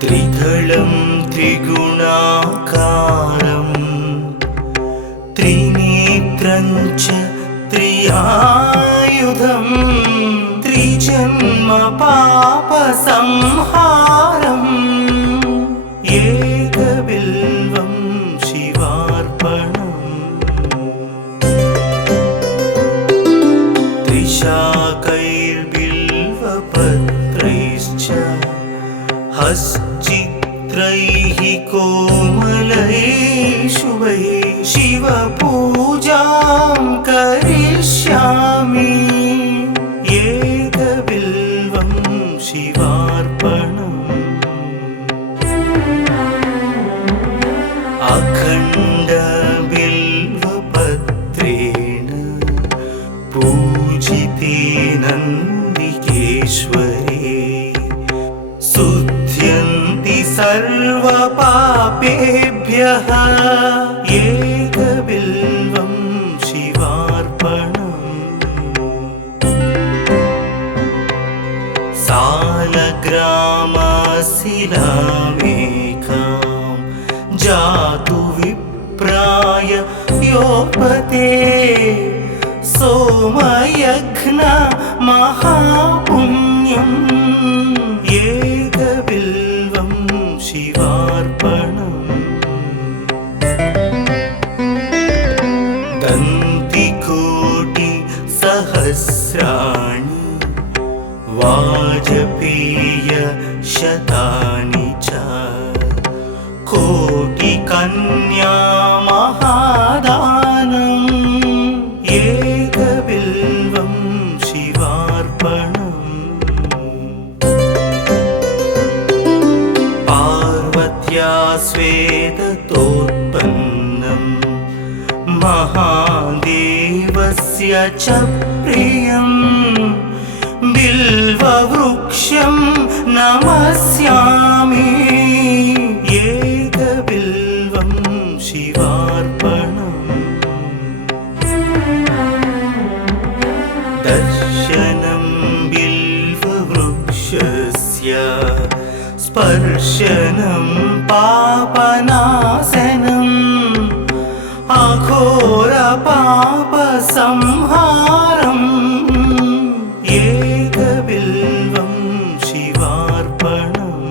त्रिदलं त्रिगुणाकारं त्रिनेत्रं च त्रियायुधं त्रिजन्म पापसंहारम् एकबिल्वं शिवार्पणम् त्रिशाकैर्बिल्वपत्रैश्च हश्चित्रैः कोमलैः शुभैः शिवपूजां करिष्यामि एकबिल्वं शिवार्पणम् अखण्डबिल्वपत्रेण पूजिते नन्दिकेश्वरे शुध्यन्ति सर्वपापेभ्यः एकबिल्वं शिवार्पणम् सालग्रामशिलामेकां जातु विप्राय योपते सोमयज्ञ महापुण्यम् एकबिल्वं शिवार्पणम् दन्तिकोटिसहस्राणि वाजपेयशतानि च कोटिकन्या महादानम् एकबिल्वं शिवार्पणम् पार्वत्या स्वेदतोत्पन्नं महादेवस्य च प्रियं बिल्ववृक्षं नमस्यामि एकबिल्वं शिवार्पणम् दर्शनं बिल्ववृक्षस्य स्पर्शनं पापनाशनम् अघोरपापसंहारम् एकबिल्वं शिवार्पणम्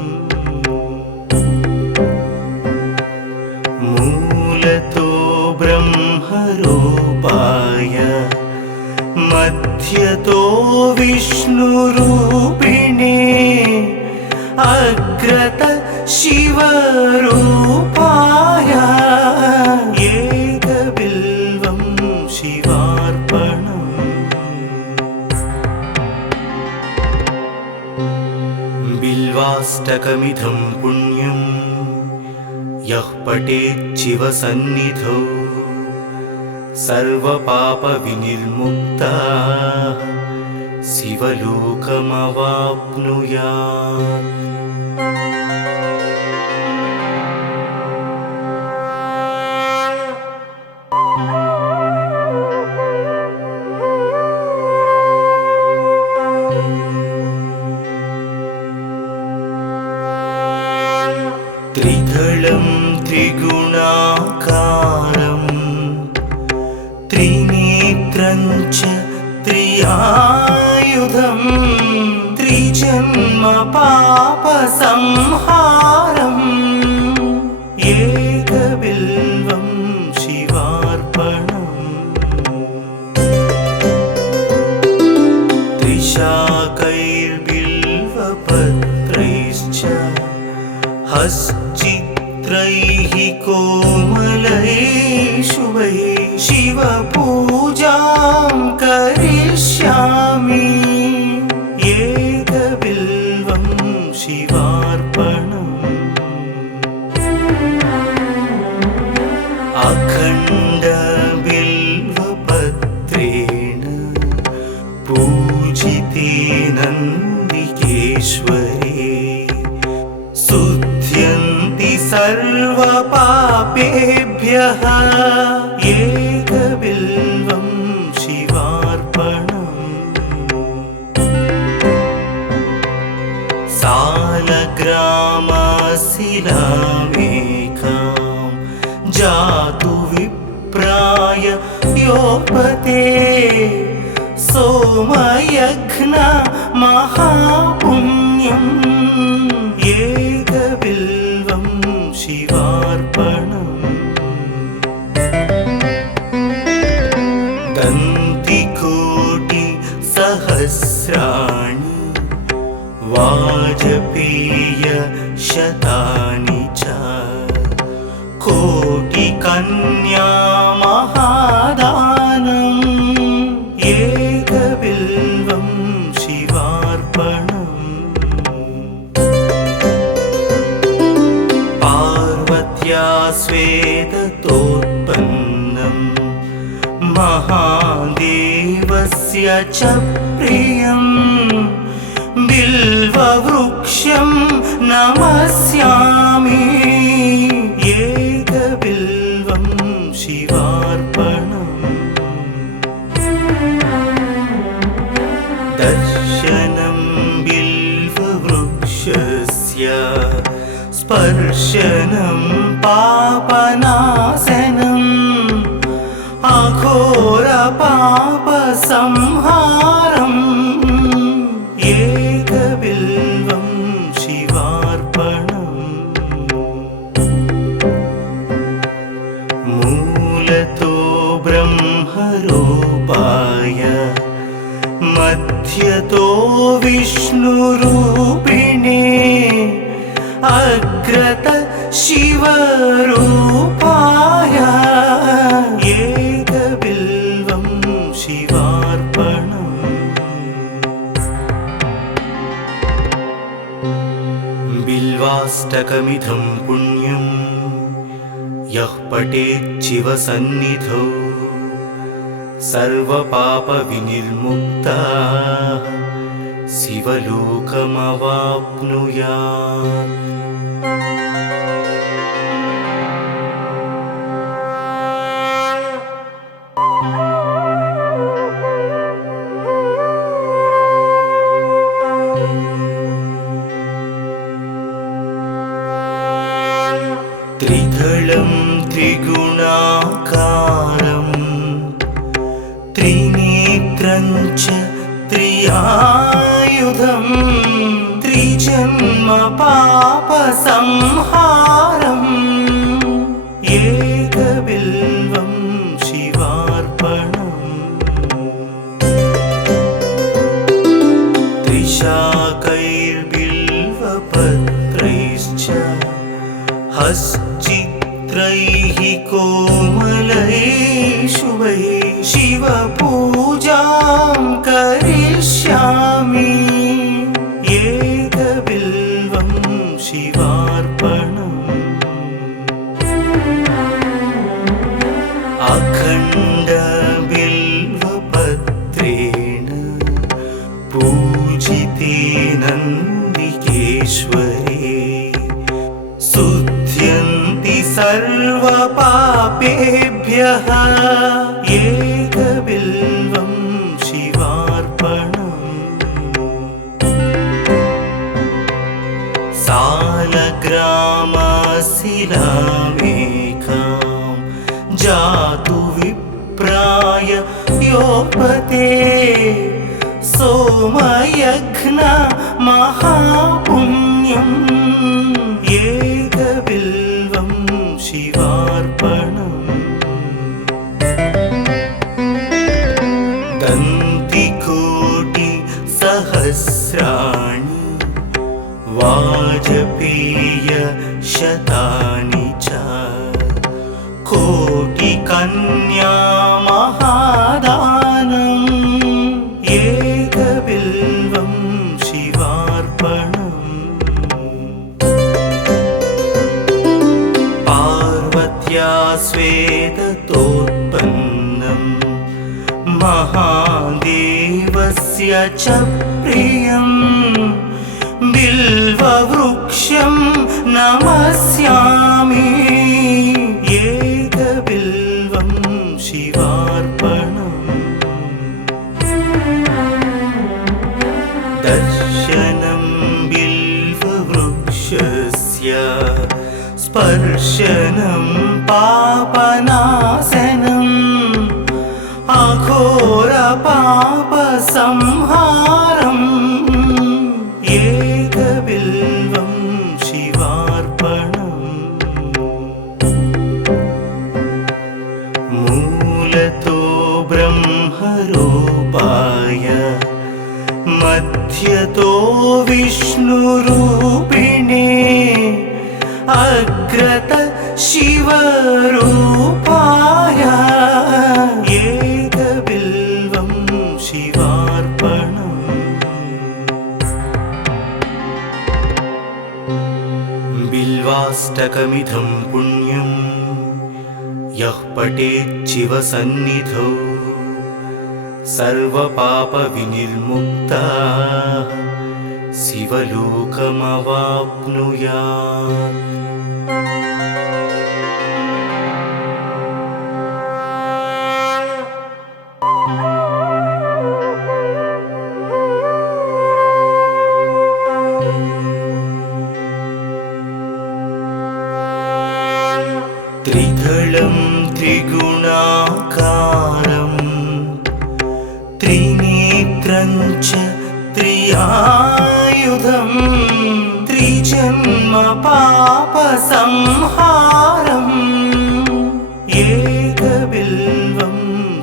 मूलतो ब्रह्मरूपाय मध्यतो विष्णुरूपिणे अग्रत शिवरूपाय एकबिल्वं शिवार्पणम् बिल्वाष्टकमिदं पुण्यं यः पठेत् शिवसन्निधौ सर्वपापविनिर्मुक्तः शिवलोकमवाप्नुयात्। त्रिदलं त्रिगुणाकारं त्रिनेत्रं च त्रियायुधं त्रिजन्म पापसंहारम् एकबिल्वं शिवार्पणम् त्रिशाकैर्बिल्वपत्रैश्च हश्चित्रैः कोमलैः शुभैः शिवपूजां करिष्यामि एकबिल्वं शिवार्पणम् अखण्डबिल्वपत्रेण पूजिते नन्दिकेश्वरे शुध्यन्ति सर्वपापेभ्यः एकबिल्वं शिवार्पणम् सालग्रामशिलामेकां जातु विप्राय योपते सोमयघ्न महापुण्यम् एकबिल्वं शिवार्पणम् दन्तिकोटि सहस्राणि वाजपेय शतानि च कोटिकन्या महादानम् एकबिल्वं शिवार्पणम् पार्वत्या स्वेदतोत्पन्नम् महादेवस्य च प्रियम् बिल्ववृक्षं नमस्यामि एकबिल्वं शिवार्पणम् दर्शनं बिल्ववृक्षस्य स्पर्शनं पापनाशनम् अघोरपापसंहारम् एकबिल्वं शिवार्पणम् मूलतो ब्रह्मरूपाय मध्यतो विष्णुरूपिणे अग्रत शिवरूपाय एकबिल्वं शिवार्पणम् बिल्वाष्टकमिदं पुण्यं यः पठेत् शिवसन्निधौ सर्वपापविनिर्मुक्तः शिवलोकमवाप्नुयात्। त्रिदलं त्रिगुणाकारं त्रिनेत्रं च त्रियायुधं त्रिजन्म पापसंहारम् एकबिल्वं शिवार्पणम् त्रिशाकैर्बिल्वपत्रैश्च हश्चित्रैः कोमलैः शुभैः शिवपूजां करिष्यामि एकबिल्वं शिवार्पणम् अखण्डबिल्वपत्रेण पूजिते नन्दिकेश्वरे शुध्यन्ति सर्वपापेभ्यः एकबिल्वं शिवार्पणम् सालग्रामशिलामेकां जातु विप्राय योपते सोमयघ्न महापुण्यम् एकबिल्वं शिवार्पणम् दन्तिकोटि सहस्राणि वाजपेय शतानि च कोटिकन्या महादानम् एकबिल्वं शिवार्पणम् पार्वत्या स्वेदतोत्पन्नम् महादेवस्य च प्रियम् बिल्ववृक्षं नमस्यामि एकबिल्वं शिवार्पणम् दर्शनं बिल्व स्पर्शनं पापनाशनम् अघोरपापसंहारम् एकबिल्वं शिवार्पणम् मूलतो ब्रह्मरूपाय मध्यतो विष्णुरूपिणे अग्रत शिवरूपाय एकबिल्वं शिवार्पणम् बिल्वाष्टकमिदं पुण्यं यः पठेत् शिवसन्निधौ सर्वपापविनिर्मुक्तः शिवलोकमवाप्नुयात्। त्रिदलं त्रिगुणाकारं त्रिनेत्रं च त्रियायुधं त्रिजन्म पापसंहारम् एकबिल्वं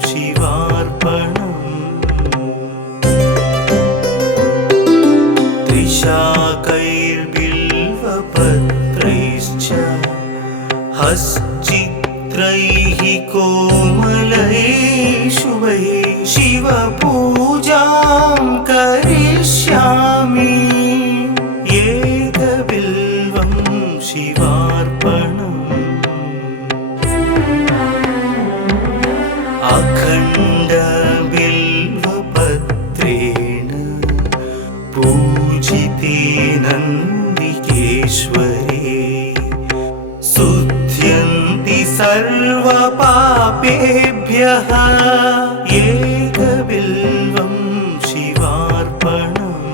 शिवार्पणम् त्रिशाकैर्बिल्वपत्रैश्च हश्चित्रैः कोमलैः शुभैः शिवपूजां करिष्यामि एकबिल्वं शिवार्पणम् अखण्डबिल्वपत्रेण पूजिते नन्दिकेश्वरे शुध्यन्ति सर्वपापेभ्यः एकबिल्वं शिवार्पणम्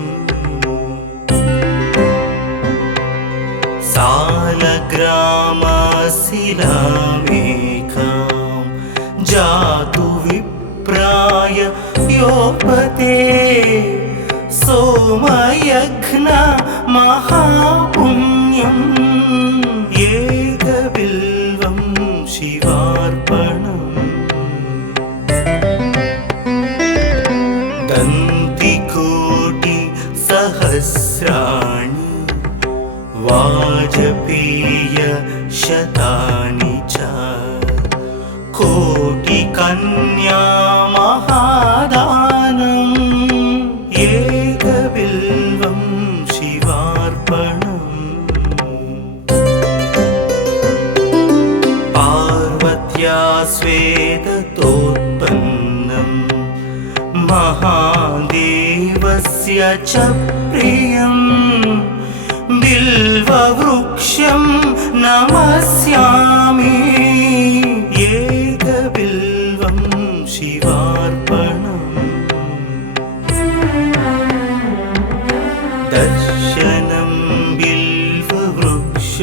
सालग्रामशिलामेकां जातु विप्राय योपते सोमयज्ञ महापुण्यम् एकबिल्वं शिवार्पणम् दन्तिकोटिसहस्राणि वाजपेयशतानि च कोटिकन्या महादानम् एकबिल्वं शिवार्पणम् पार्वत्या स्वेदतोत्पन्नं महादेवस्य च प्रियं बिल्ववृक्षं नमस्यामि एकबिल्वं शिवार्पणम् दर्शनं बिल्ववृक्षस्य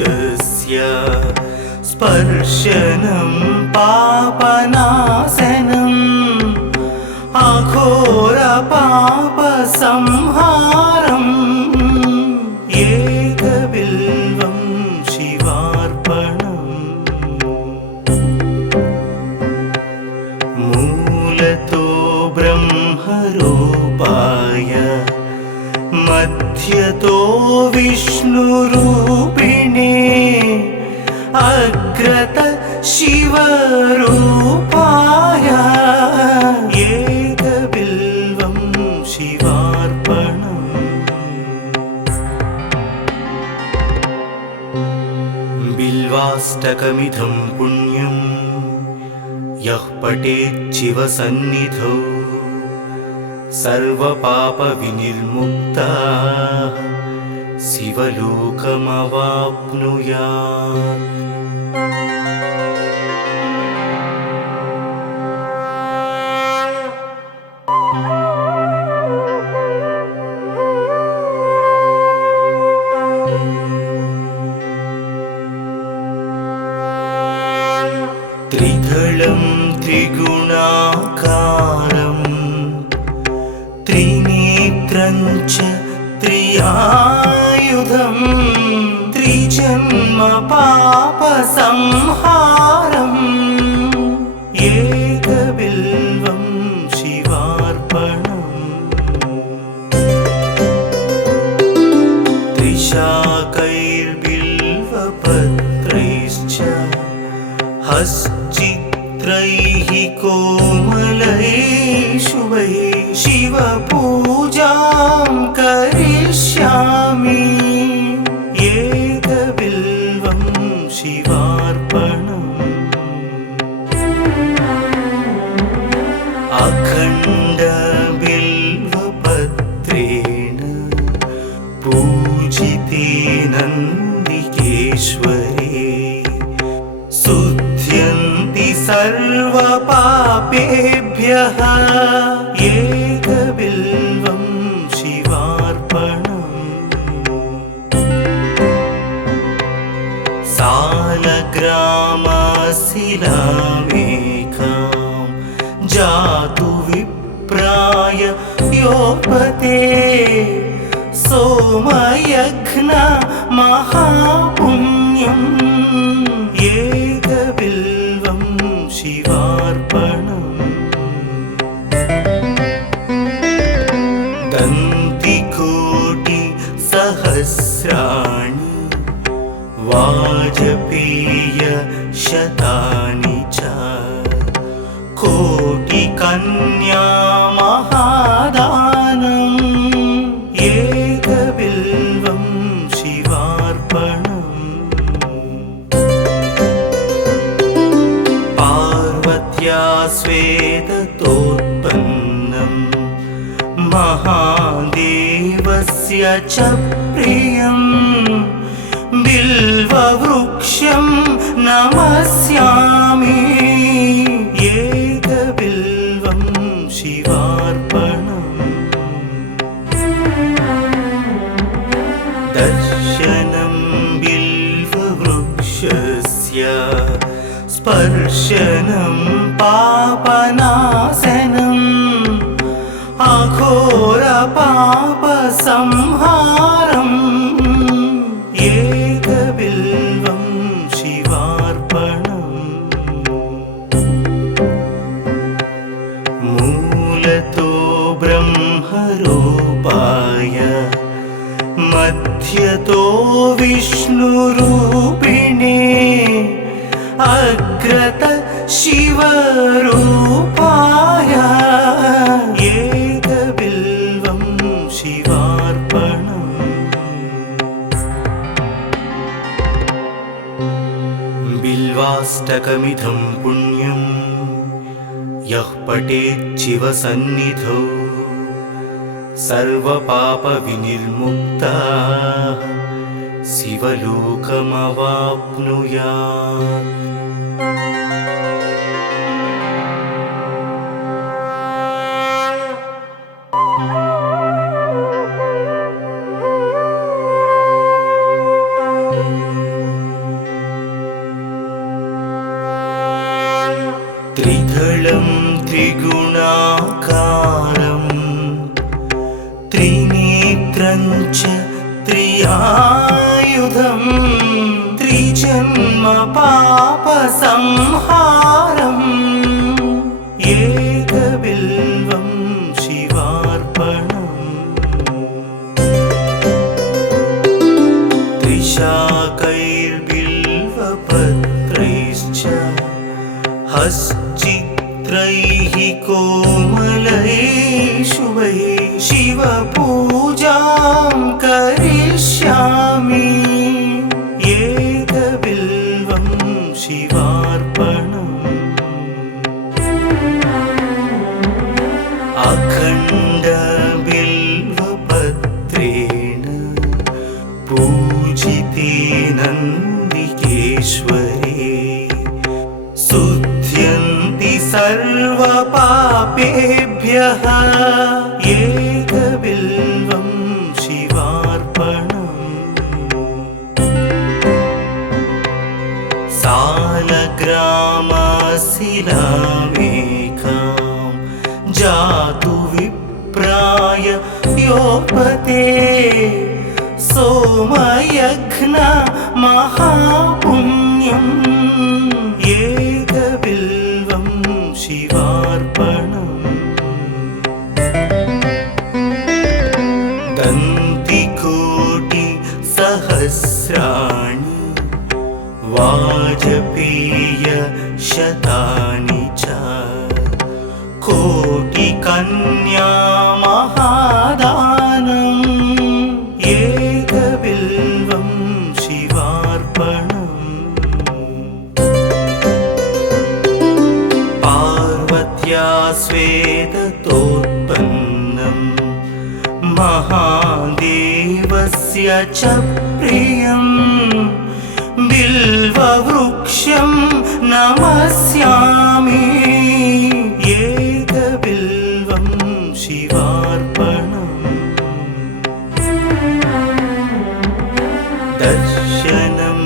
स्पर्शनं पापनाशनम् अघोरपापसंहारम् एकबिल्वं शिवार्पणम् मूलतो ब्रह्मरूपाय मध्यतो विष्णुरूपिणे अग्रत शिवरूपाय एकबिल्वं शिवार्पणम् बिल्वाष्टकमिदं पुण्यं यः पठेत् शिवसन्निधौ सर्वपापविनिर्मुक्तः शिवलोकमवाप्नुयात्। त्रिदलं त्रिगुणाकारं त्रिनेत्रं च त्रियायुधं त्रिजन्म पापसंहारम् एकबिल्वं शिवार्पणम् त्रिशाकैर्बिल्वपत्रैश्च हश्चित्रैः कोमलैः शुभैः शिवपूजां करिष्यामि एकबिल्वं शिवार्पणम् अखण्डबिल्वपत्रेण पूजिते नन्दिकेश्वरे शुध्यन्ति सर्वपापेभ्यः एकबिल्वं शिवार्पणम् सालग्रामशिलामेकां जातु विप्राय योपते सोमयज्ञ महापुण्यम् एकबिल्वं शिवार्पणम् दन्तिकोटिसहस्राणि वाजपेयशतानि च कोटिकन्या महादानम् एकबिल्वं शिवार्पणम् पार्वत्या श्वेततोत्पन्नं महादेवस्य च प्रियं बिल्ववृक्षं नमस्यामि एकबिल्वं शिवार्पणम् दर्शनं बिल्ववृक्षस्य स्पर्शनं पापनाशनम् अघोरपापसंहारम् एकबिल्वं शिवार्पणम् मूलतो ब्रह्मरूपाय मध्यतो विष्णुरूपिणे अग्रत शिवरूपाय एकबिल्वं शिवार्पणम् बिल्वाष्टकमिदं पुण्यं यः पठेत् शिवसन्निधौ सर्वपापविनिर्मुक्तः शिवलोकमवाप्नुयात् त्रिदलं त्रिगुणाकारं त्रिनेत्रं च त्रियायुधं त्रिजन्म पापसंहारम् एकबिल्वं शिवार्पणम् त्रिशाकैर्बिल्वपत्रैश्च हश्चित्रैः कोमलैः शुभैः शिवपूजां करिष्यामि एकबिल्वं शिवार्पणम् अखण्डबिल्वपत्रेण पूजिते नन्दिकेश्वरे शुध्यन्ति सर्वपापेभ्यः एकबिल्वं शिवार्पणम् सालग्रामशिलामेकां शिलामेकां जातु विप्राय योपते सोमयघ्न महापुण्यम् एकबिल्वं शिवार्पणम् दन्तिकोटि सहस्राणि वाजपेय शतानि च कोटिकन्या महादानम् एकबिल्वं शिवार्पणम् पार्वत्या स्वेदतोत्पन्नम् महादेवस्य च प्रियम् बिल्ववृक्षं नमस्यामि एकबिल्वं शिवार्पणम् दर्शनं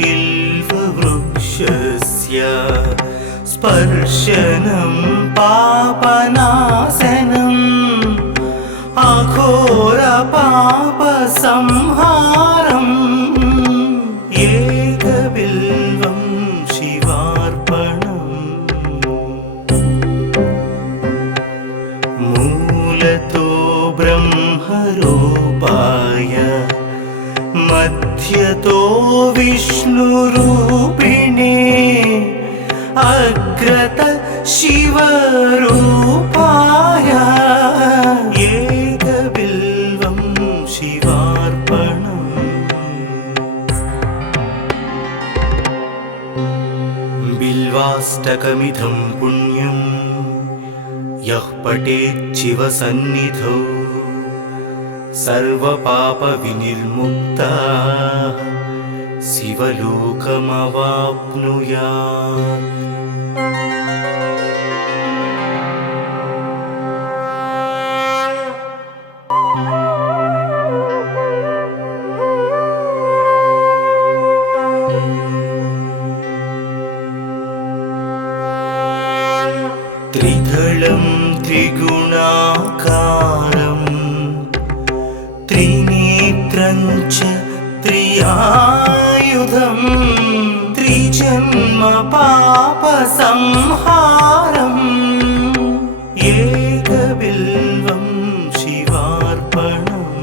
बिल्ववृक्षस्य स्पर्शनं पापनाशनम् अघोरपापसंहारम् एकबिल्वं शिवार्पणम् मूलतो ब्रह्मरूपाय मध्यतो विष्णुरूपिणे अग्रत शिवरूपाय एकबिल्वं शिवार्पणम् बिल्वाष्टकमिदं पुण्यं यः पठेत् शिवसन्निधौ सर्वपापविनिर्मुक्तः शिवलोकमवाप्नुयात्। त्रिदलं त्रिगुणाकारं त्रिनेत्रं च त्रियायुधं त्रिजन्म पापसंहारम् एकबिल्वं शिवार्पणम्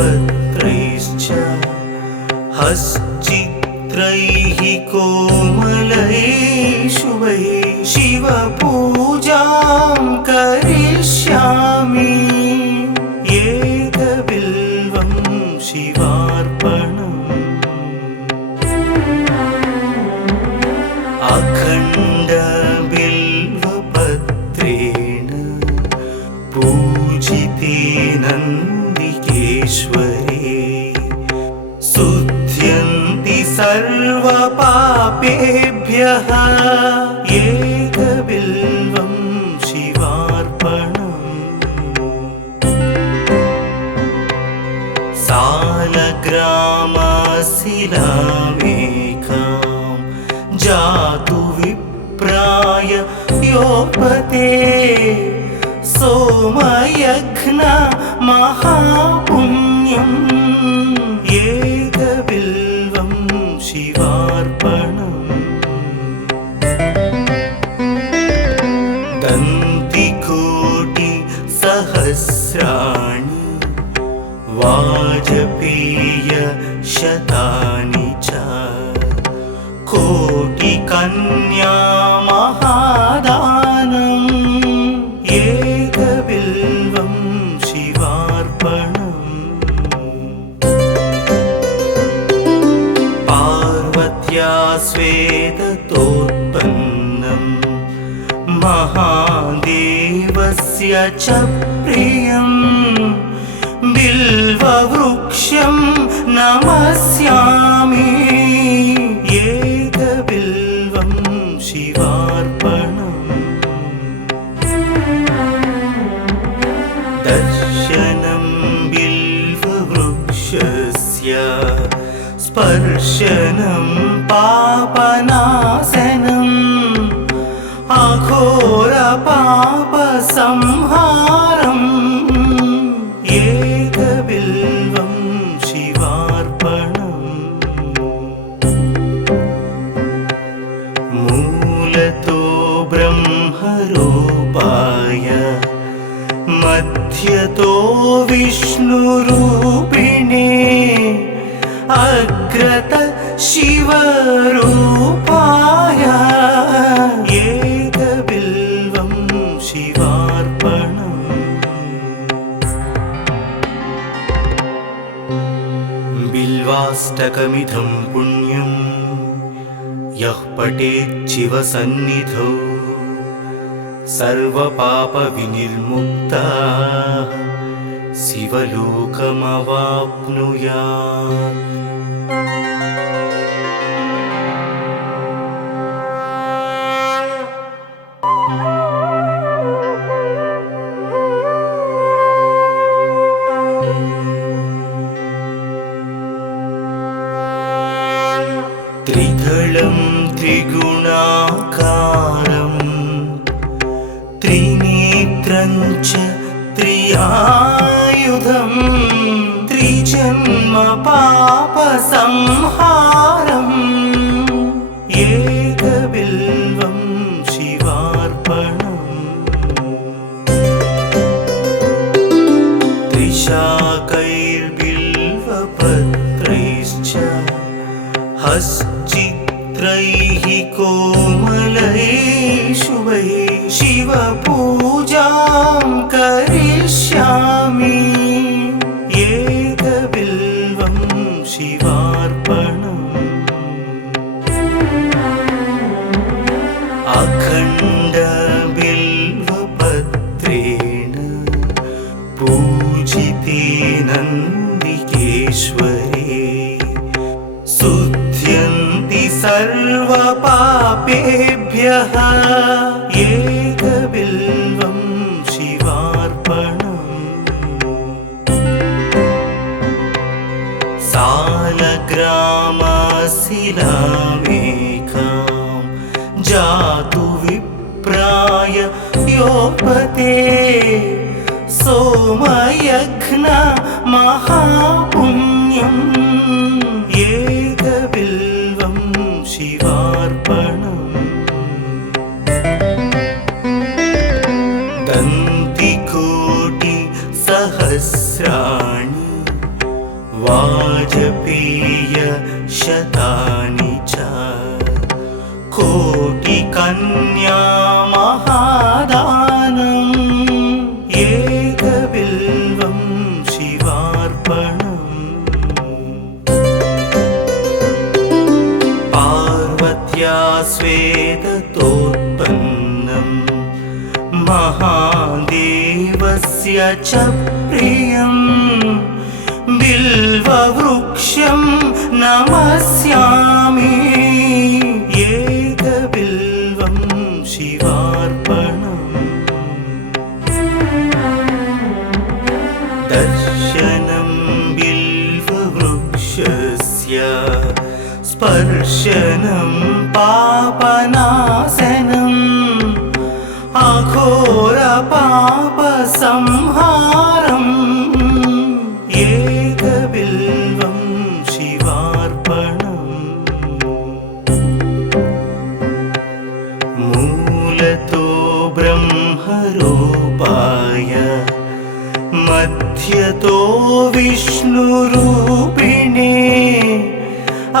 त्रिशाकैर्बिल्वपत्रैश्च हश्चित्रैः कोमलैः शुभैः शिवपूजां करिष्यामि एकबिल्वं शिवार्पणम् अखण्डबिल्वपत्रेण पूजिते नन्दिकेश्वरे शुध्यन्ति सर्वपापेभ्यः एकबिल्वं शिवार्पणम् सालग्रामशिलामेकां जातु विप्राय योपते सोमयघ्न महापुण्यम् एकबिल्वं शिवार्पणम् दन्तिकोटि सहस्राणि वाजपेय शतानि च कोटिकन्या महादानम् एकबिल्वं शिवार्पणम् पार्वत्या स्वेदतोत्पन्नम् महादेवस्य च प्रियम् बिल्ववृक्षं नमस्यामि एकबिल्वं शिवार्पणम् दर्शनं बिल्ववृक्षस्य स्पर्शनं पापनाशनम् अघोरपापसंहारम् एकबिल्वं शिवार्पणम् मूलतो ब्रह्मरूपाय मध्यतो विष्णुरूपिणे अग्रत शिवरूपाय एकबिल्वं शिवार्पणम् बिल्वाष्टकमिदं पुण्यं यः पठेत् शिवसन्निधौ सर्वपापविनिर्मुक्तः शिवलोकमवाप्नुयात्। त्रिदलं त्रिगुणाकारं त्रिनेत्रं च त्रियायुधं त्रिजन्म पापसंहारम् एकबिल्वं शिवार्पणम् त्रिशाकैर्बिल्वपत्रैश्च हश्चित्रैः कोमलैः शुभैः शिवपूजां करिष्यामि एकबिल्वं शिवार्पणम् अखण्डबिल्वपत्रेण पूजिते नन्दिकेश्वरे शुध्यन्ति सर्वपापेभ्यः एकबिल्वं शिवार्पणम् सालग्रामशिलामेकां जातु विप्राय योपते सोमयज्ञ महापुण्यम् एकबिल्वं शिवार्पणम् दन्तिकोटिसहस्राणि वाजपेयशतानि च कोटिकन्या महादानम् एकबिल्वं शिवार्पणम् पार्वत्या स्वेदतोत्पन्नं महादेवस्य च प्रियं बिल्ववृक्षं नमस्यामि एकबिल्वं शिवार्पणम् दर्शनं बिल्ववृक्षस्य स्पर्शनं पापनाशनम् अघोरपापसंहारम् एकबिल्वं शिवार्पणम् मूलतो ब्रह्मरूपाय मध्यतो विष्णुरूपिणे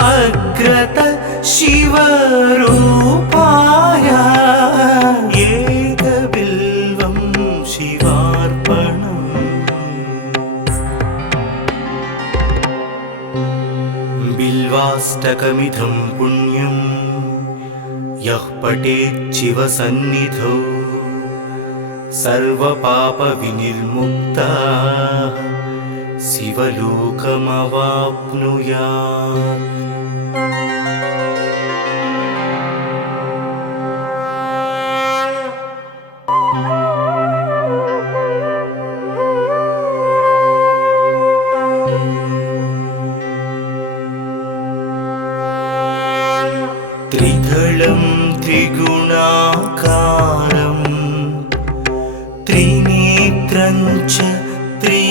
अग्रत शिवरूपाय एकबिल्वं शिवार्पणम् बिल्वाष्टकमिदं पुण्यं यः पठेत् शिवसन्निधौ सर्वपापविनिर्मुक्तः शिवलोकमवाप्नुयात्।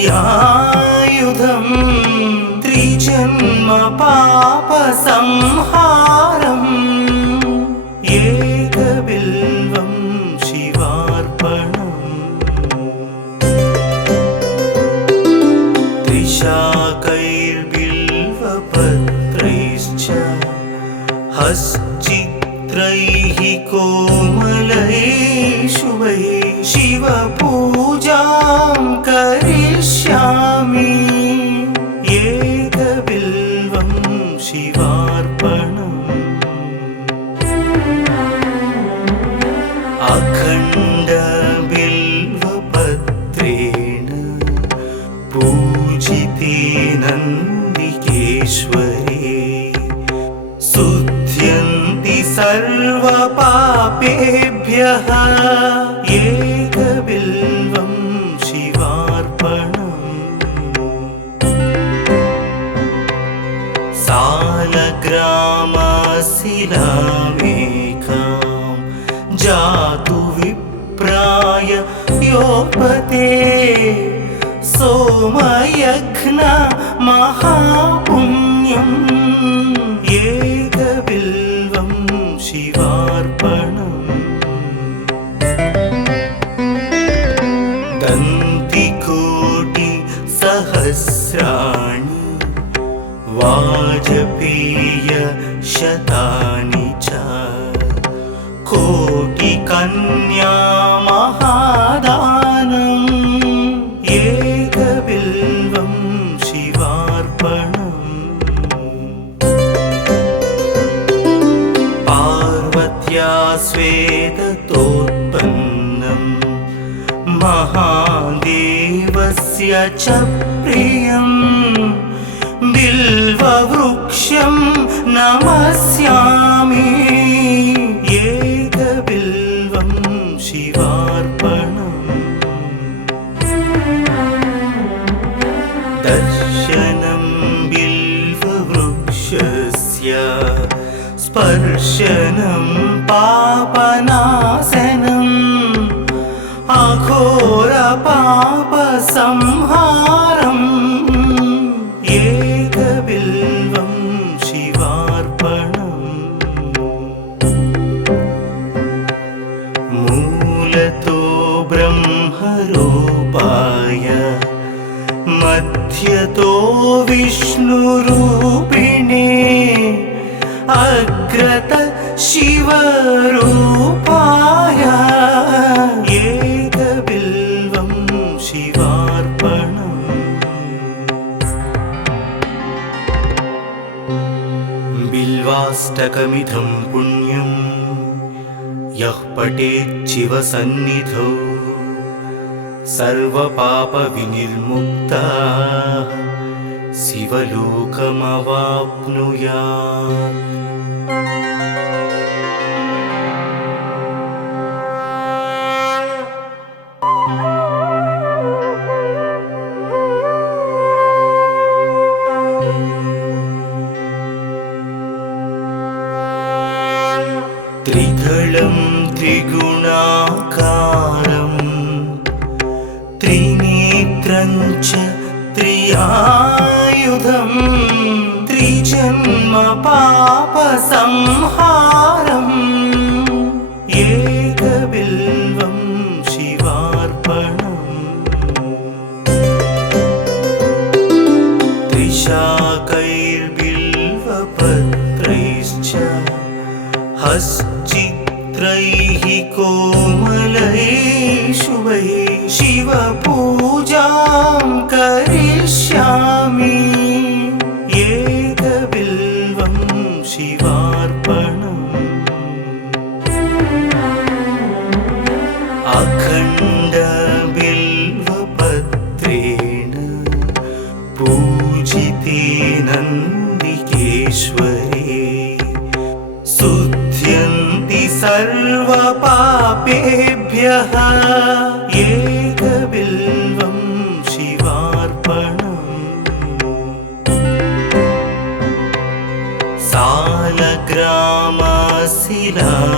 त्र्यायुधं त्रिजन्म पाप संहारम् एकबिल्वं शिवार्पणम् त्रिशाकैर्बिल्वपत्रैश्च हश्चित्रैः कोमलैः शुभैः शिवपूजां करिष्यामि एकबिल्वं शिवार्पणम् अखण्डबिल्वपत्रेण पूजिते नन्दिकेश्वरे शुध्यन्ति सर्वपापेभ्यः एकबिल्वं शिवार्पणम् सालग्रामशिलामेकां जातु विप्राय योपते सोमयज्ञ महापुण्यम् एकबिल्वं शिवार्पणम् दन्तिकोटि सहस्राणि वाजपेय शतानि च कोटिकन्या महादानम् एकबिल्वं शिवार्पणम् पार्वत्या श्वेततोत्पन्नं महादेवस्य च प्रियं बिल्ववृक्षं नमस्यामि एकबिल्वं शिवार्पणम् दर्शनं बिल्ववृक्षस्य स्पर्शनं पापनाशनम् अघोरपापसंहारम् एकबिल्वं शिवार्पणम् मूलतो ब्रह्मरूपाय मध्यतो विष्णुरूपिणे अग्रत शिवरूपाय एकबिल्वं शिवार्पणम् बिल्वाष्टकमिदं पुण्यं यः पठेत् शिवसन्निधौ सर्वपापविनिर्मुक्तः शिवलोकमवाप्नुयात् त्रिदलं त्रिगुणाकारं त्रिनेत्रं च त्रियायुधं त्रिजन्म पाप संहारम् एकबिल्वं शिवार्पणम् त्रिशाकैर्बिल्वपत्रैश्च हश्चित्रैः कोमलैः शुभैः शिवपूजां करिष्यामि एकबिल्वं शिवार्पणम् अखण्डबिल्वपत्रेण पूजिते नन्दिकेश्वरे शुध्यन्ति सर्वपापेभ्यः एकबिल्वं शिवार्पणम्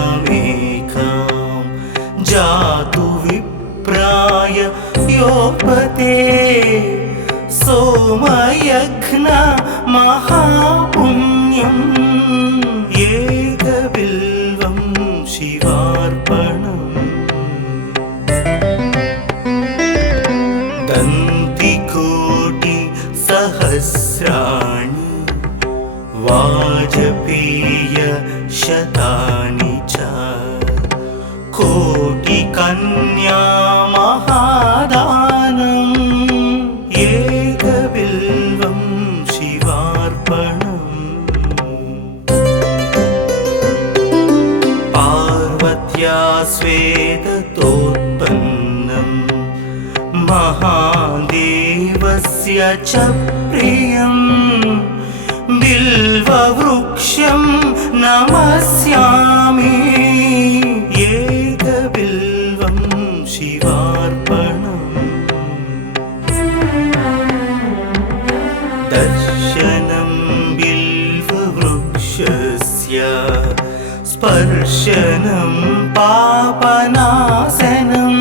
सालग्रामशिलामेकां जातु विप्राय योपते योपते सोमयघ्न महापुण्यम् एकबिल्वं शिवार्पणम् दन्तिकोटि सहस्राणि वाजपेय शतानि च कोटिकन्या महादानम् एकबिल्वं शिवार्पणम् पार्वत्या स्वेदतोत्पन्नम् महादेवस्य च प्रियम् बिल्ववृक्षं नमस्यामि एकबिल्वं शिवार्पणम् दर्शनं बिल्ववृक्षस्य स्पर्शनं पापनाशनम्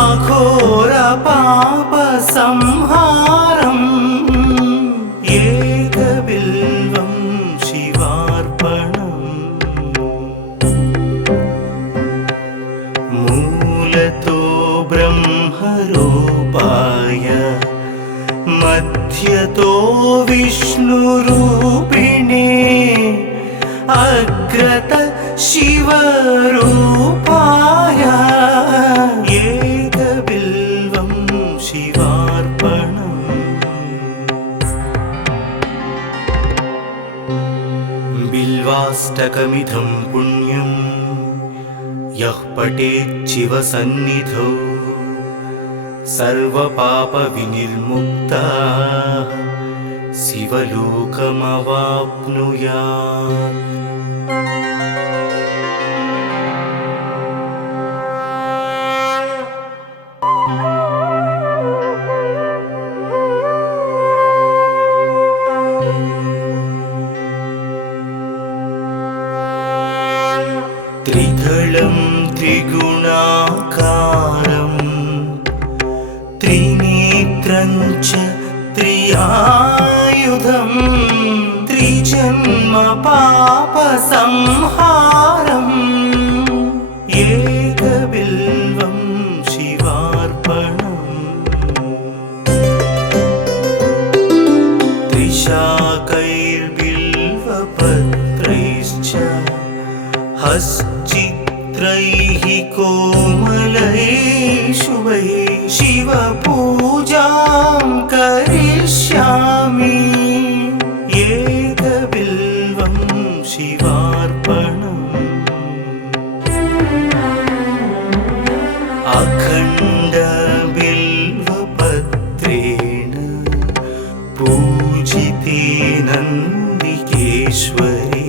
अघोरपापसंहारम् एकबिल्वं शिवार्पणम् मूलतो ब्रह्मरूपाय मध्यतो विष्णुरूपिणे अग्रत शिवरूपाय एकबिल्वं शिवार्पणम् बिल्वाष्टकमिदं पुण्यं यः पठेत् शिवसन्निधौ सर्वपापविनिर्मुक्तः शिवलोकमवाप्नुयात्। त्रिदलं त्रिगुणाकारं त्रिनेत्रं च त्रियायुधं त्रिजन्म पापसंहारम् एकबिल्वं शिवार्पणम् त्रिशाकैर्बिल्वपत्रैश्च हश्चित्रैः कोमलैः शुभैः शिवपूजां करिष्यामि एकबिल्वं शिवार्पणम् अखण्डबिल्वपत्रेण पूजिते नन्दिकेश्वरे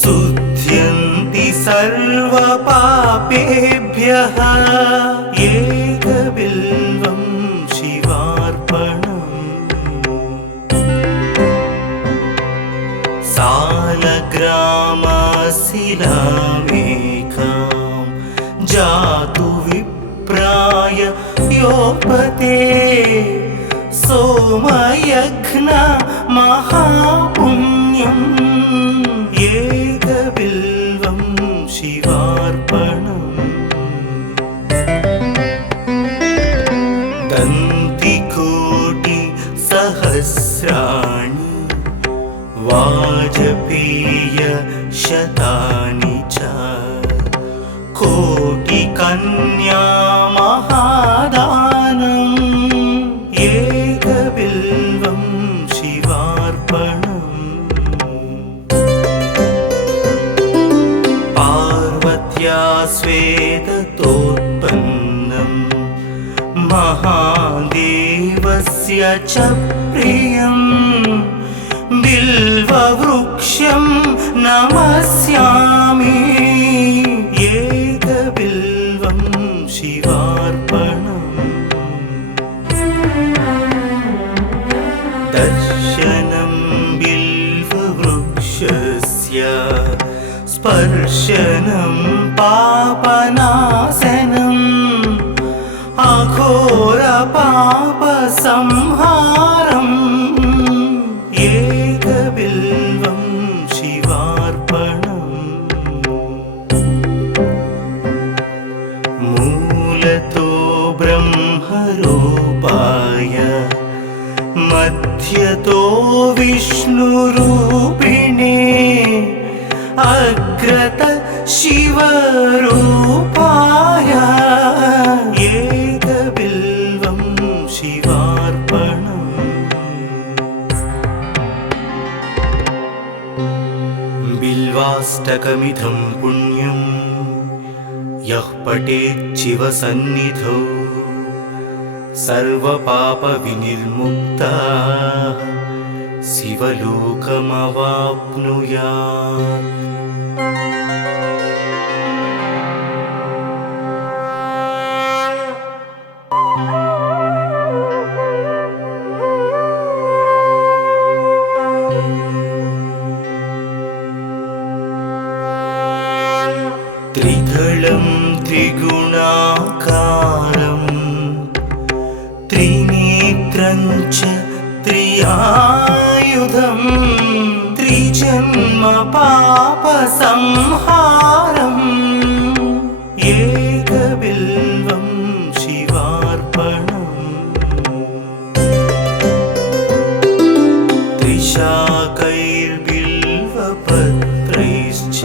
शुद्ध्यन्ति सर्वपापेभ्यः एकबिल्वं शिवार्पणम् सालग्रामशिलामेकां जातु विप्राय योपते सोमयघ्न महापुण्यम् एकबिल्वं शिवार्पणम् दन्तिकोटि सहस्राणि वाजपेय शतानि च कोटिकन्या महादानम् एकबिल्वं शिवार्पणम् पार्वत्या स्वेदतोत्पन्नम् महादेवस्य च प्रियम् बिल्ववृक्षं नमस्यामि एकबिल्वं शिवार्पणम् दर्शनं बिल्ववृक्षस्य स्पर्शनं पापनाशनम् अघोर पाप संहारम् एकबिल्वं शिवार्पणम् मूलतो ब्रह्मरूपाय मध्यतो विष्णुरूपिणे अग्रत शिवरूपाय एकबिल्वं शिवार्पणम् बिल्वाष्टकमिदं पुण्यं यः पठेत् शिवसन्निधौ सर्वपापविनिर्मुक्तः शिवलोकमवाप्नुयात्। त्रिदलं त्रिगुणाकारं त्रिनेत्रं च त्रियायुधं त्रिजन्म पापसंहारम् एकबिल्वं शिवार्पणम् त्रिशाकैर्बिल्वपत्रैश्च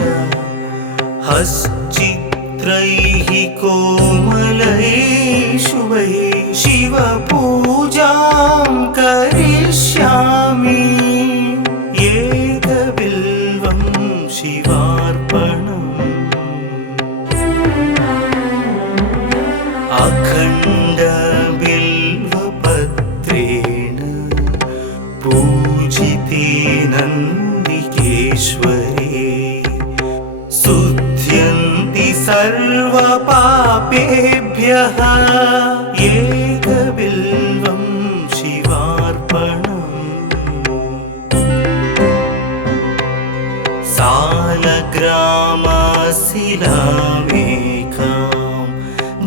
हश्चित्रैः कोमलैः शुभैः शिवपूजां करिष्यामि एकबिल्वं शिवार्पणम् अखण्डबिल्वपत्रेण पूजिते नन्दिकेश्वरे शुध्यन्ति सर्वपापेभ्यः एकबिल्वं शिवार्पणम् सालग्रामशिलामेकां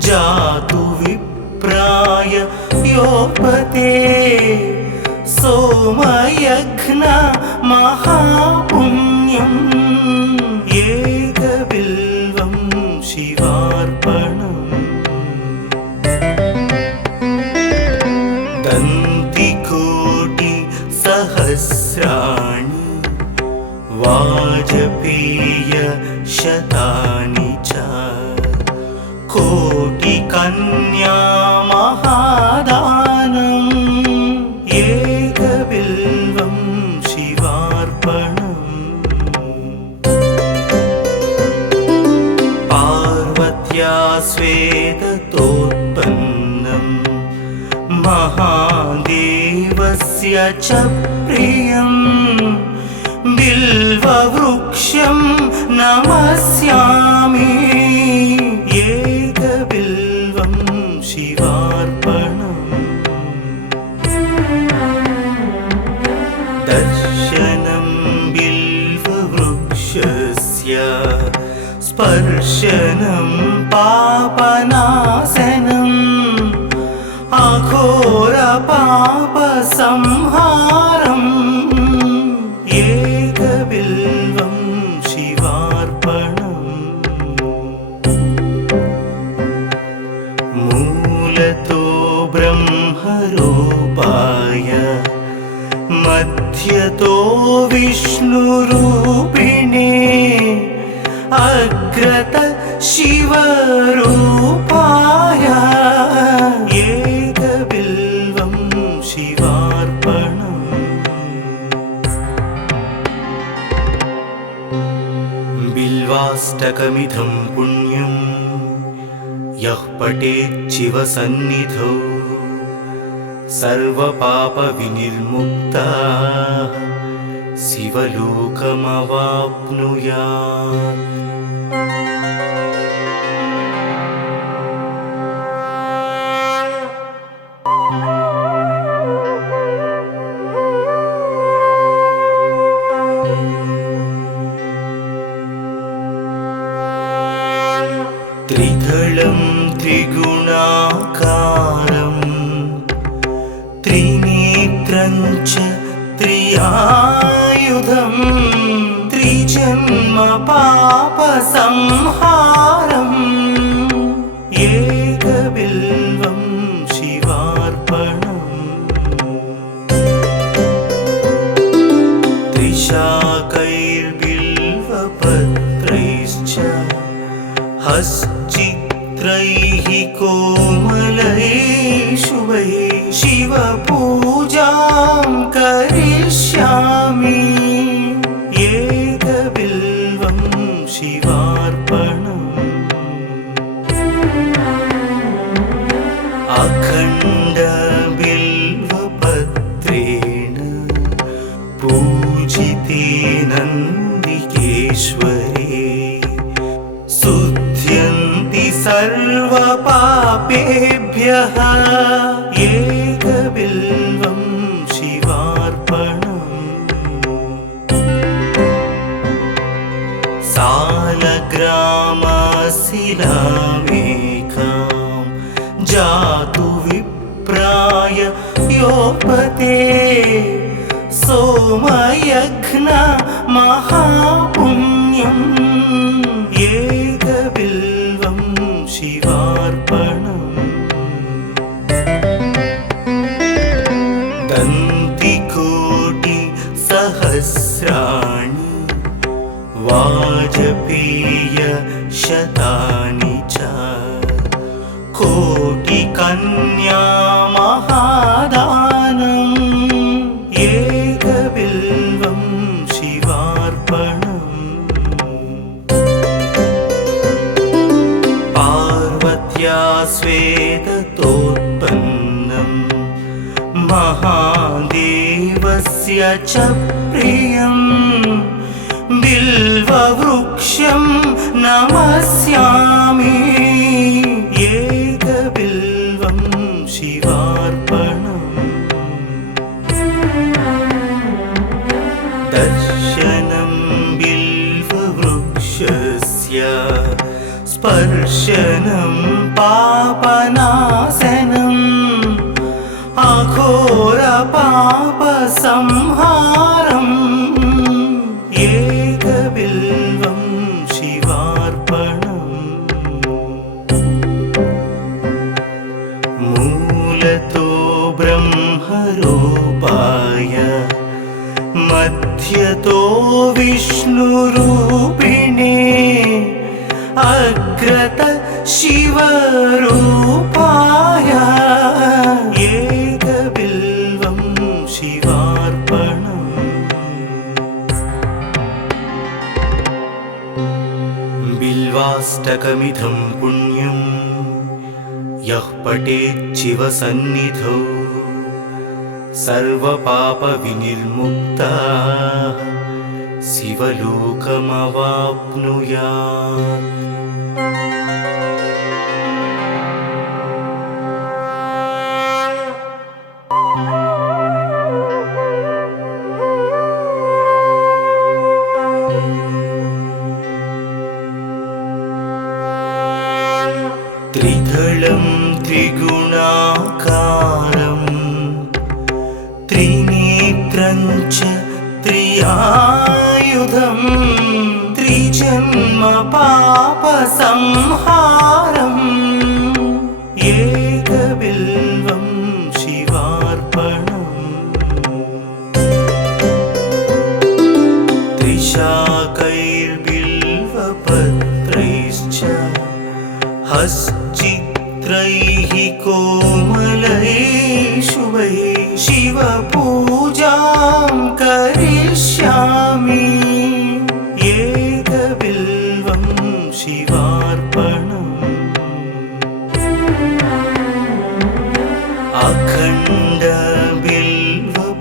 जातु विप्राय योपते सोमयज्ञ महापुण्यम् एकबिल्वं शिवार्पणम् दन्तिकोटिसहस्राणि वाजपेयशतानि च कोटिकन्या महादानम् एकबिल्वं शिवार्पणम् पार्वत्या स्वेदतोत्पन्नं महादेवस्य च प्रियं बिल्ववृक्षं नमस्यामि एकबिल्वं शिवार्पणम् दर्शनं बिल्ववृक्षस्य स्पर्शनं पापनाशनम् अघोर पापसंहारम् एकबिल्वं शिवार्पणम् मूलतो ब्रह्मरूपाय मध्यतो विष्णुरूपिणे अग्रत शिवरूपाय एकबिल्वं शिवार्पणम् बिल्वाष्टकमिदं पुण्यं यः पठेत् शिवसन्निधौ सर्वपापविनिर्मुक्तः शिवलोकमवाप्नुयात्। त्रिदलं त्रिगुणाकारं शिवपूजां करिष्यामि एकबिल्वं शिवार्पणम् अखण्डबिल्वपत्रेण पूजिते नन्दिकेश्वरे शुध्यन्ति सर्वपापेभ्यः एकबिल्वं शिवार्पणम् सालग्रामशिलामेकां जातु विप्राय योपते सोमयज्ञ महापुण्यम् एकबिल्वं शिवार्पणम् दन्तिकोटिसहस्राणि वाजपेयशतानि च कोटिकन्या महादानम् एकबिल्वं शिवार्पणम् पार्वत्या श्वेततोत्पन्नं महादेवस्य च प्रियम् बिल्ववृक्षं नमस्यामि एकबिल्वं शिवार्पणम् दर्शनं बिल्ववृक्षस्य स्पर्शनं पापनाशनम् अघोरपापसंहारम् एकबिल्वं शिवार्पणम् मूलतो ब्रह्मरूपाय मध्यतो विष्णुरूपिणे अग्रत शिवरूपाय एकबिल्वं शिवार्पणम् बिल्वाष्टकमिदं पुण्यं यः पठेत् शिवसन्निधौ सर्वपापविनिर्मुक्तः शिवलोकमवाप्नुयात्। त्रिदलं त्रिगुणाकारं त्रिनेत्रं च त्रियायुधं त्रिजन्म पापसंहारम् एकबिल्वं शिवार्पणम् त्रिशाकैर्बिल्वपत्रैश्च हश्चित्रैः कोमलैः शुभैः शिवपूजां करिष्यामि एकबिल्वं शिवार्पणम्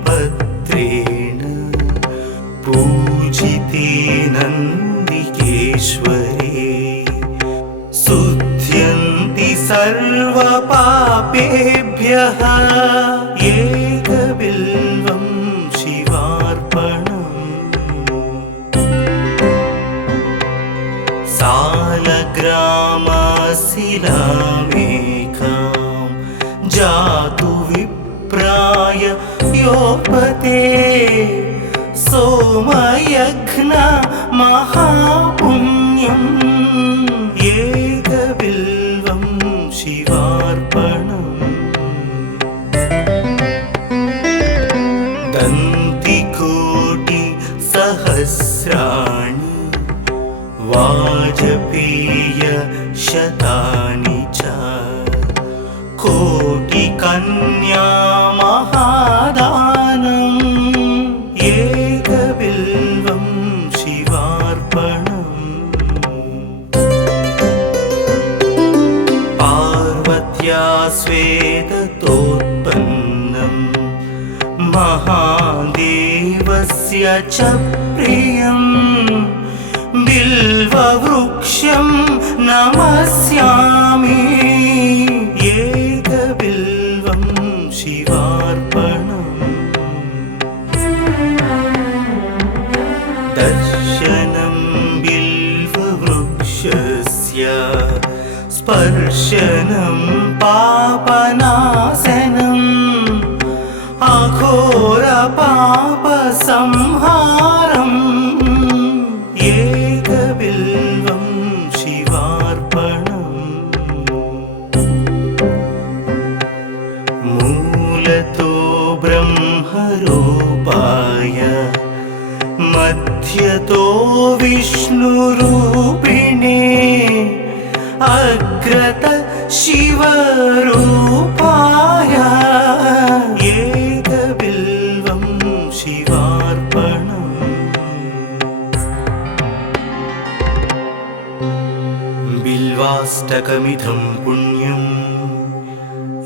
अखण्डबिल्वपत्रेण पूजिते नन्दिकेश्वरे शुध्यन्ति सर्वपापेभ्यः एकबिल्वं शिवार्पणम् सालग्रामशिलामेकां जातु विप्राय योपते सोमयज्ञ महापुण्यम् एकबिल्वं शिवार्पणम् दन्तिकोटिसहस्राणि वाजपेयशतानि च कोटिकन्या महादेवस्येततोत्पन्नं महादेवस्य च प्रियं बिल्ववृक्षं नमस्यामि एकबिल्वं शिवार्पणम् दर्शनं बिल्ववृक्षस्य स्पर्शनं पापनाशनम् अघोरपापसंहारम् एकबिल्वं शिवार्पणम् मूलतो ब्रह्मरूपाय मध्यतो विष्णुरूपिणे अग्रत शिवरूपाय एकबिल्वं शिवार्पणम् बिल्वाष्टकमिदं पुण्यं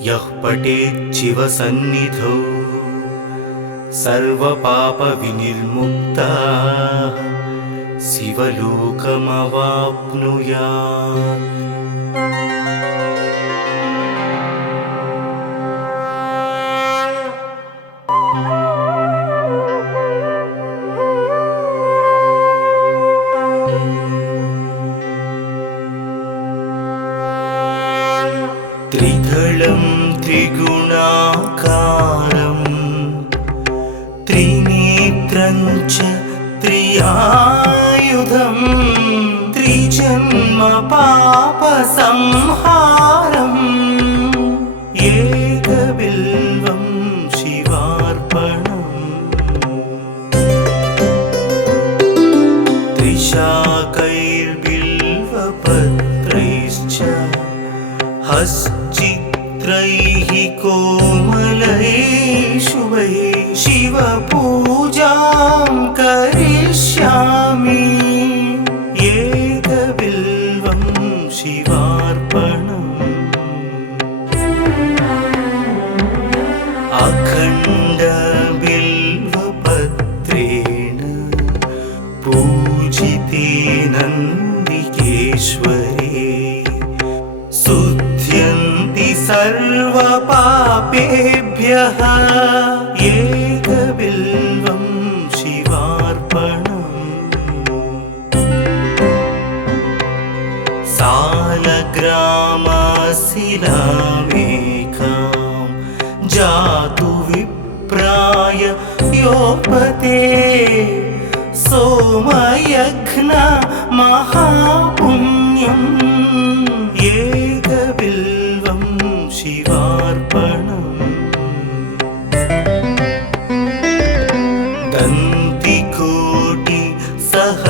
यः पठेत् शिवसन्निधौ सर्वपापविनिर्मुक्तः शिवलोकमवाप्नुयात्। त्रिदलं त्रिगुणाकारं त्रिनेत्रं च त्रियायुधं त्रिजन्म पापसंहारम् एकबिल्वं शिवार्पणम् त्रिशाकैर्बिल्वपत्रैश्च हश्चित्रैः कोमलैः शुभैः शिवपूजां करिष्यामि एकबिल्वं शिवार्पणम् अखण्डबिल्वपत्रेण पूजिते नन्दिकेश्वरे शुध्यन्ति सर्वपापेभ्यः एकबिल्वं शिवार्पणम् सालग्रामशिलामेकां जातु विप्राय योपते सोमयज्ञ महापुण्यम् एकबिल्वं शिवार्पणम्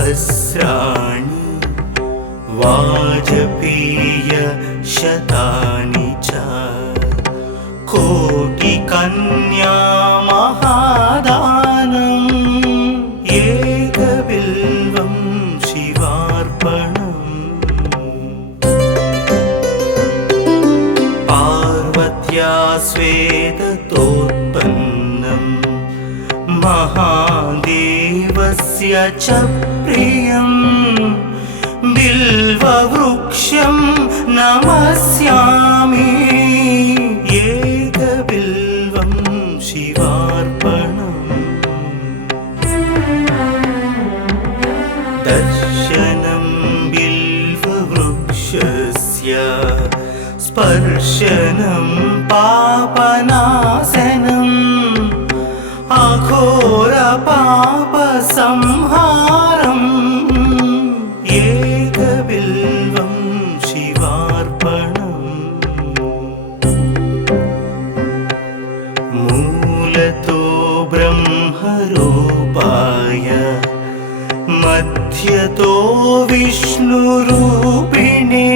दन्तिकोटिसहस्राणि वाजपेयशतानि च कोटिकन्या महादानम् एकबिल्वं शिवार्पणम् पार्वत्या श्वेततोत्पन्नं महादेवस्य च प्रियं बिल्ववृक्षं नमस्यामि एकबिल्वं शिवार्पणम् दर्शनं बिल्ववृक्षस्य स्पर्शनं पापनाशनम् अघोरपापसंहारम् एकबिल्वं शिवार्पणम् मूलतो ब्रह्मरूपाय मध्यतो विष्णुरूपिणे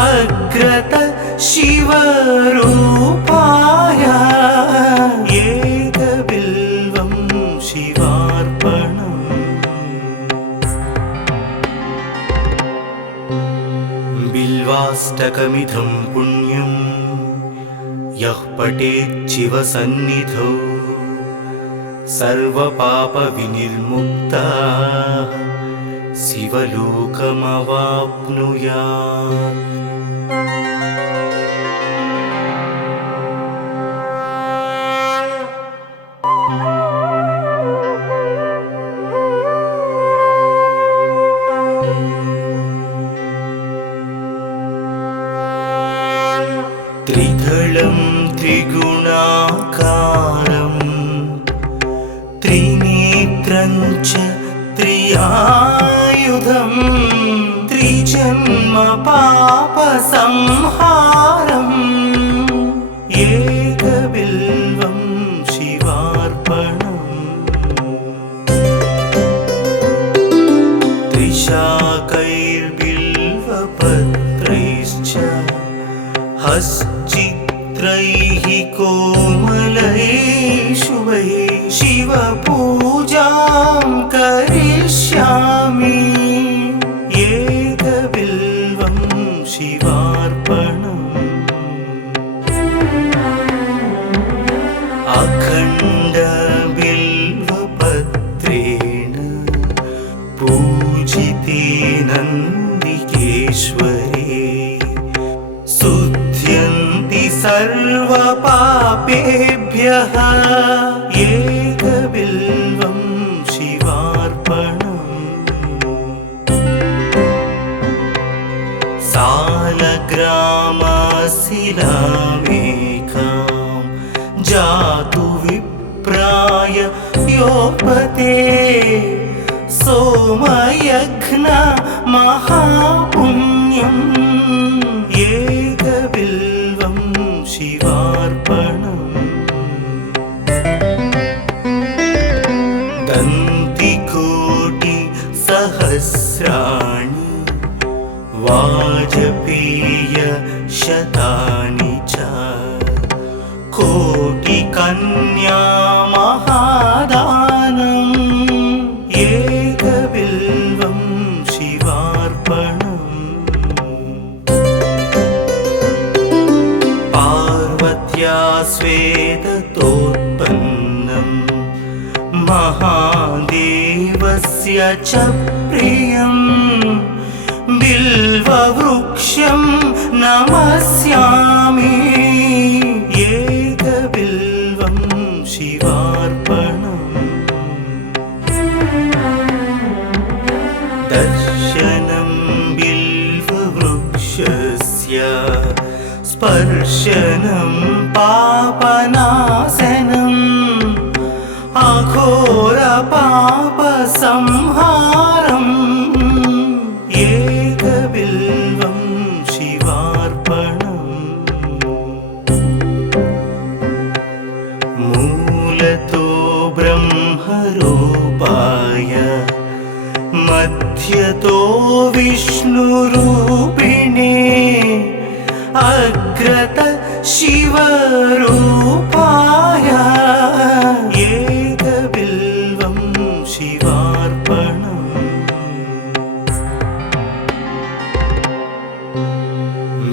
अग्रत शिवरूपाय एकबिल्वं शिवार्पणम् यः पठेच्छिवसन्निधौ सर्वपापविनिर्मुक्तः शिवलोकमवाप्नुयात्। त्रिदलं त्रिगुणाकारं त्रिनेत्रं च त्रियायुधं त्रिजन्म पापसंहारम् एकबिल्वं शिवार्पणम्। त्रिशाकैर्बिल्वपत्रैश्च हश्चित्रैः कोमलैः शुभैः शिवपूजां करिष्यामि एकबिल्वं शिवार्पणम्। अखण्डबिल्वपत्रेण पूजिते नन्दिकेश्वरे शुध्यन्ति सर्वपापेभ्यः एकबिल्वं शिवार्पणम्। सालग्रामशिलामेकां जातु विप्राय योपते सोमयज्ञ महापुण्यम् एकबिल्वं शिवार्पणम्। दन्तिकोटिसहस्राणि वाजपेयशतानि च कोटिकन्या महादानम् एकबिल्वं शिवार्पणम्। पार्वत्या स्वेदतोत्पन्नं महादेवस्य च प्रियं बिल्ववृक्षं नमस्यामि एकबिल्वं शिवार्पणम्। दर्शनं बिल्ववृक्षस्य स्पर्शनं पापनाशनम् अघोरपापसंहारम् एकबिल्वं शिवार्पणम्। मूलतो ब्रह्मरूपाय मध्यतो विष्णुरूपिणे अग्रत शिवरूपाय एकबिल्वं शिवार्पणम्।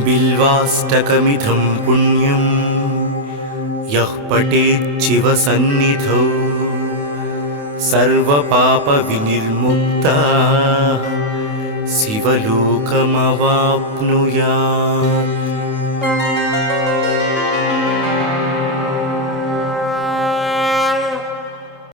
बिल्वाष्टकमिदं पुण्यं यः पठेच्छिवसन्निधौ सर्वपापविनिर्मुक्तः शिवलोकमवाप्नुयात्।